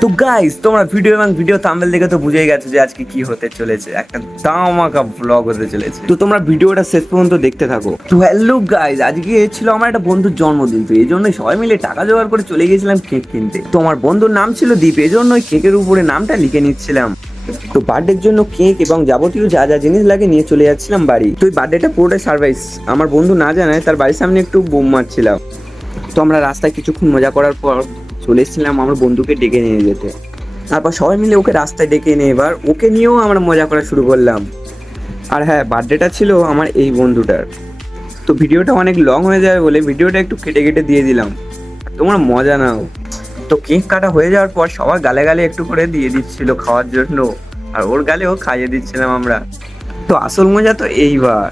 তো গাইস, তোমরা ভিডিও এবং ভিডিও থাম্বনেল দেখে তো বুঝেই গেছো যে আজকে কি হতে চলেছে। একটা ধামাকা ব্লগ হতে চলেছে। তো তোমরা ভিডিওটা শেষ পর্যন্ত দেখতে থাকো। তো হ্যালো গাইস, আজকে ছিল আমার একটা বন্ধুর জন্মদিন। তো এই জন্যই সবাই মিলে টাকা জোগাড় করে চলে গেছিলাম কেক কিনতে। তো আমার বন্ধুর নাম ছিল দীপ, এই জন্য ওই কেকের উপরে নামটা লিখে নিচ্ছিলাম। তো বার্থডের জন্য কেক এবং যাবতীয় যা যা জিনিস লাগে নিয়ে চলে যাচ্ছিলাম বাড়ি। তো এই বার্থডেটা পুরোটাই সারপ্রাইজ, আমার বন্ধু না জানায় তার বাড়ির সামনে একটু বোম মারছিলাম। তো আমরা রাস্তায় কিছুক্ষণ মজা করার পর চলে এসেছিলাম আমার বন্ধুকে ডেকে নিয়ে যেতে। তারপর সবাই মিলে ওকে রাস্তায় ডেকে নিয়ে এবার ওকে নিয়েও আমরা মজা করা শুরু করলাম। আর হ্যাঁ, বার্থডেটা ছিল আমার এই বন্ধুটার। তো ভিডিওটা অনেক লং হয়ে যাবে বলে ভিডিওটা একটু কেটে কেটে দিয়ে দিলাম, তোমরা মজা নাও। তো কেক কাটা হয়ে যাওয়ার পর সবার গালে গালে একটু করে দিয়ে দিচ্ছিল খাওয়ার জন্য, আর ওর গালেও খাইয়ে দিচ্ছিলাম আমরা। তো আসল মজা তো এইবার।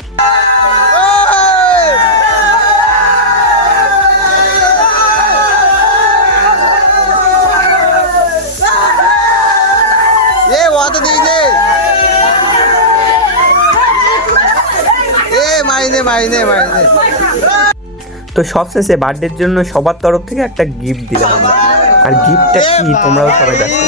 তো সবশেষে বার্থডের জন্য সবার তরফ থেকে একটা গিফট দিলাম আমরা। আর গিফটটা কি তোমরাও সবাই দেখো।